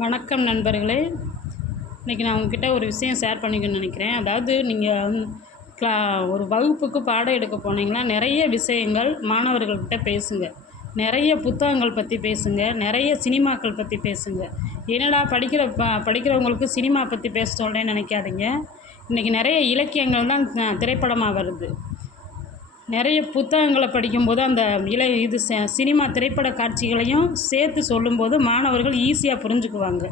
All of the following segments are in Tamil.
வணக்கம் நண்பர்களே. இன்றைக்கி நான் உங்ககிட்ட ஒரு விஷயம் ஷேர் பண்ணிக்கணும்னு நினைக்கிறேன். அதாவது நீங்கள் க்ளா ஒரு வகுப்புக்கு பாடம் எடுக்க போனீங்கன்னா நிறைய விஷயங்கள் மாணவர்கள்கிட்ட பேசுங்க. நிறைய புத்தகங்கள் பற்றி பேசுங்க. நிறைய சினிமாக்கள் பற்றி பேசுங்க. என்னடா படிக்கிற ப படிக்கிறவங்களுக்கு சினிமா பற்றி பேச சொல்கிறேன்னு நினைக்காதீங்க. இன்றைக்கி நிறைய இலக்கியங்கள் தான் திரைப்படமாக வருது. நிறைய புத்தகங்களை படிக்கும்போது அந்த இலை இது சினிமா திரைப்பட காட்சிகளையும் சேர்த்து சொல்லும்போது மாணவர்கள் ஈஸியாக புரிஞ்சுக்குவாங்க.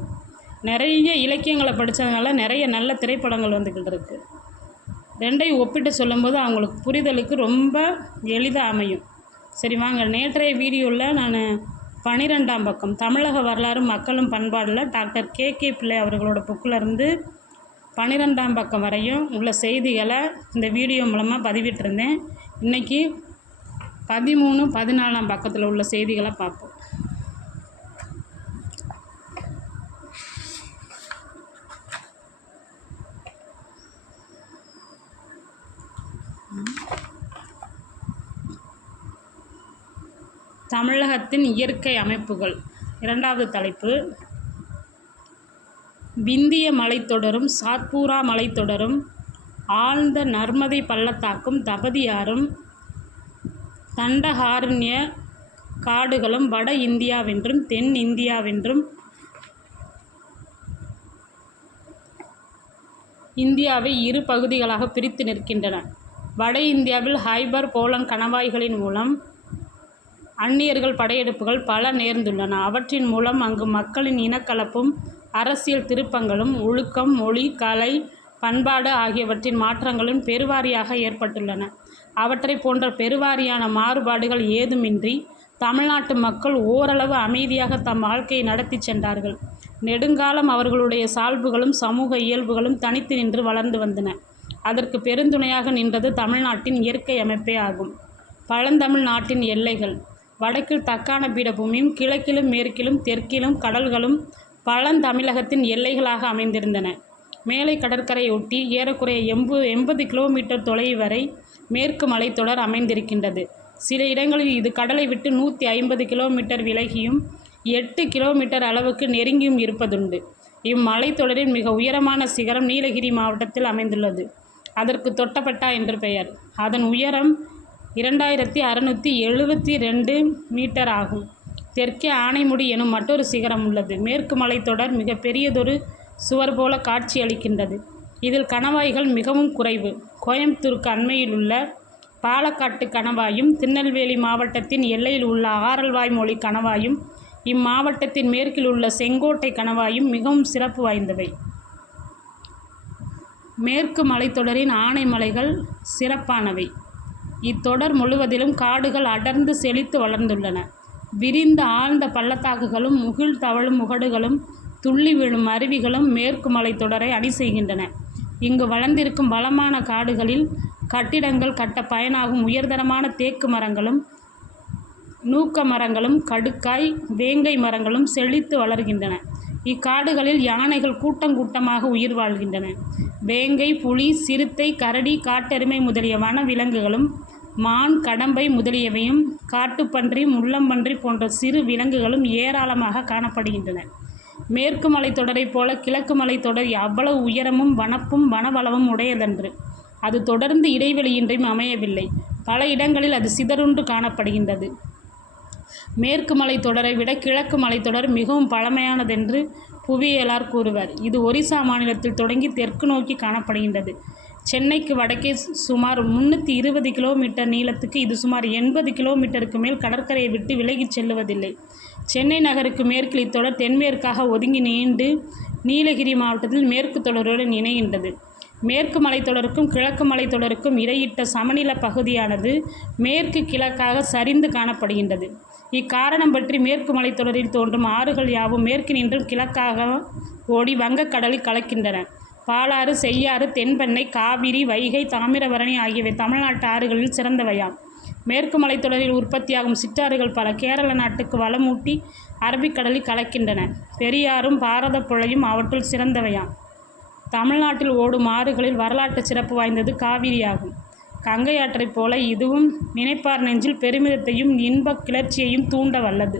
நிறைய இலக்கியங்களை படித்ததுனால நிறைய நல்ல திரைப்படங்கள் வந்துக்கிட்டு இருக்குது ரெண்டையும் ஒப்பிட்டு சொல்லும்போது அவங்களுக்கு புரிதலுக்கு ரொம்ப எளிதாக அமையும். சரி வாங்க. நேற்றைய வீடியோவில் நான் பன்னிரெண்டாம் பக்கம் தமிழக வரலாறு மக்களும் பண்பாடில் டாக்டர் கே. கே. பிள்ளை அவர்களோட புக்கில் இருந்து பன்னிரெண்டாம் பக்கம் வரையும் உள்ள செய்திகளை இந்த வீடியோ மூலமாக பதிவிட்டிருந்தேன். இன்றைக்கி பதிமூணு பதினாலாம் பக்கத்தில் உள்ள செய்திகளை பார்ப்போம். தமிழகத்தின் இயற்கை அமைப்புகள். இரண்டாவது தலைப்பு விந்திய மலைத்தொடரும் சாத்பூரா மலைத்தொடரும் ஆழ்ந்த நர்மதை பள்ளத்தாக்கும் தபதியாரும் தண்டகாரண்ய காடுகளும் வட இந்தியாவென்றும் தென் இந்தியாவென்றும் இந்தியாவை இரு பகுதிகளாக பிரித்து நிற்கின்றன. வட இந்தியாவில் ஹைபர் போலன் கணவாய்களின் மூலம் அந்நியர்கள் படையெடுப்புகள் பல நேர்ந்துள்ளன. அவற்றின் மூலம் அங்கு மக்களின் இனக்கலப்பும் அரசியல் திருப்பங்களும் ஒழுக்கம் மொழி கலை பண்பாடு ஆகியவற்றின் மாற்றங்களும் பெருவாரியாக ஏற்பட்டுள்ளன. அவற்றை போன்ற பெருவாரியான மாறுபாடுகள் ஏதுமின்றி தமிழ்நாட்டு மக்கள் ஓரளவு அமைதியாக தம் வாழ்க்கையை நடத்தி சென்றார்கள். நெடுங்காலம் அவர்களுடைய சால்புகளும் சமூக இயல்புகளும் தனித்து நின்று வளர்ந்து வந்தன. அதற்கு பெருந்துணையாக நின்றது தமிழ்நாட்டின் இயற்கை அமைப்பே ஆகும். பழந்தமிழ் நாட்டின் எல்லைகள். வடக்கில் தக்கான பீடபூமியும் கிழக்கிலும் மேற்கிலும் தெற்கிலும் கடல்களும் பழந்தமிழகத்தின் எல்லைகளாக அமைந்திருந்தன. மேலை கடற்கரையொட்டி ஏறக்குறைய எம்பு எண்பது கிலோமீட்டர் தொலைவு வரை மேற்கு மலைத்தொடர் அமைந்திருக்கின்றது. சில இடங்களில் இது கடலை விட்டு நூற்றி ஐம்பது கிலோமீட்டர் விலகியும் எட்டு கிலோமீட்டர் அளவுக்கு நெருங்கியும் இருப்பதுண்டு. இம்மலைத்தொடரின் மிக உயரமான சிகரம் நீலகிரி மாவட்டத்தில் அமைந்துள்ளது. அதற்கு தொட்டப்பட்டா என்று பெயர். அதன் உயரம் இரண்டாயிரத்தி அறுநூற்றி எழுபத்தி ரெண்டு மீட்டர் ஆகும். தெற்கே ஆனைமுடி எனும் மற்றொரு சிகரம் உள்ளது. மேற்கு மலைத்தொடர் மிக பெரியதொரு சுவர் போல காட்சியளிக்கின்றது இதில் கணவாய்கள் மிகவும் குறைவு. கோயம்புத்தூருக்கு அண்மையில் உள்ள பாலக்காட்டு கணவாயும் திருநெல்வேலி மாவட்டத்தின் எல்லையில் உள்ள ஆரல்வாய் மொழி கணவாயும் இம்மாவட்டத்தின் மேற்கில் உள்ள செங்கோட்டை கணவாயும் மிகவும் சிறப்பு வாய்ந்தவை. மேற்கு மலைத்தொடரின் ஆனைமலைகள் சிறப்பானவை. இத்தொடர் முழுவதிலும் காடுகள் அடர்ந்து செழித்து வளர்ந்துள்ளன. விரிந்த ஆழ்ந்த பள்ளத்தாக்குகளும் முகில் தவழும் முகடுகளும் துள்ளி விழும் அருவிகளும் மேற்கு மலைத்தொடரை அணி செய்கின்றன. இங்கு வளர்ந்திருக்கும் வளமான காடுகளில் கட்டிடங்கள் கட்ட பயனாகும் உயர்தரமான தேக்கு மரங்களும் நூக்க மரங்களும் கடுக்காய் வேங்கை மரங்களும் செழித்து வளர்கின்றன. இக்காடுகளில் யானைகள் கூட்டங்கூட்டமாக உயிர் வாழ்கின்றன. வேங்கை புலி சிறுத்தை கரடி காட்டெருமை முதலிய வன விலங்குகளும் மான் கடம்பை முதலியவையும் காட்டுப்பன்றி முள்ளம்பன்றி போன்ற சிறு விலங்குகளும் ஏராளமாக காணப்படுகின்றன. மேற்கு மலைத்தொடரைப் போல கிழக்கு மலைத்தொடர் அவ்வளவு உயரமும் வனப்பும் வனவளமும் உடையதன்று. அது தொடர்ந்து இடைவெளியின்றியும் அமையவில்லை. பல இடங்களில் அது சிதறுண்டு காணப்படுகின்றது. மேற்கு மலைத்தொடரை விட கிழக்கு மலைத்தொடர் மிகவும் பழமையானதென்று புவியியலார் கூறுவர். இது ஒரிசா மாநிலத்தில் தொடங்கி தெற்கு நோக்கி காணப்படுகின்றது. சென்னைக்கு வடக்கே சுமார் முன்னூற்றி இருபது கிலோமீட்டர் நீளத்துக்கு இது சுமார் எண்பது கிலோமீட்டருக்கு மேல் கடற்கரையை விட்டு விலகிச் செல்லுவதில்லை. சென்னை நகருக்கு மேற்கில் இத்தொடர் தென்மேற்காக ஒதுங்கி நீண்டு நீலகிரி மாவட்டத்தில் மேற்கு தொடருடன் இணைகின்றது. மேற்கு மலைத்தொடருக்கும் கிழக்கு மலைத்தொடருக்கும் இடையிட்ட சமநில பகுதியானது மேற்கு கிழக்காக சரிந்து காணப்படுகின்றது. இக்காரணம் பற்றி மேற்கு மலைத்தொடரில் தோன்றும் ஆறுகள் யாவும் மேற்கு நின்றும் கிழக்காக ஓடி வங்கக்கடலில் கலக்கின்றன. பாலாறு செய்யாறு தென்பெண்ணை காவிரி வைகை தாமிரபரணி ஆகியவை தமிழ்நாட்டு ஆறுகளில் சிறந்தவையாம் மேற்கு மலைத்தொடரில் உற்பத்தியாகும் சிற்றாறுகள் பல கேரள நாட்டுக்கு வளமூட்டி அரபிக்கடலில் கலக்கின்றன. பெரியாறும் பாரதப்புழையும் அவற்றுள் சிறந்தவையாம் தமிழ்நாட்டில் ஓடும் ஆறுகளில் வரலாற்று சிறப்பு வாய்ந்தது காவிரி ஆகும் கங்கை ஆற்றைப் போல இதுவும் நினைப்பார் நெஞ்சில் பெருமிதத்தையும் இன்பக் கிளர்ச்சியையும் தூண்ட வல்லது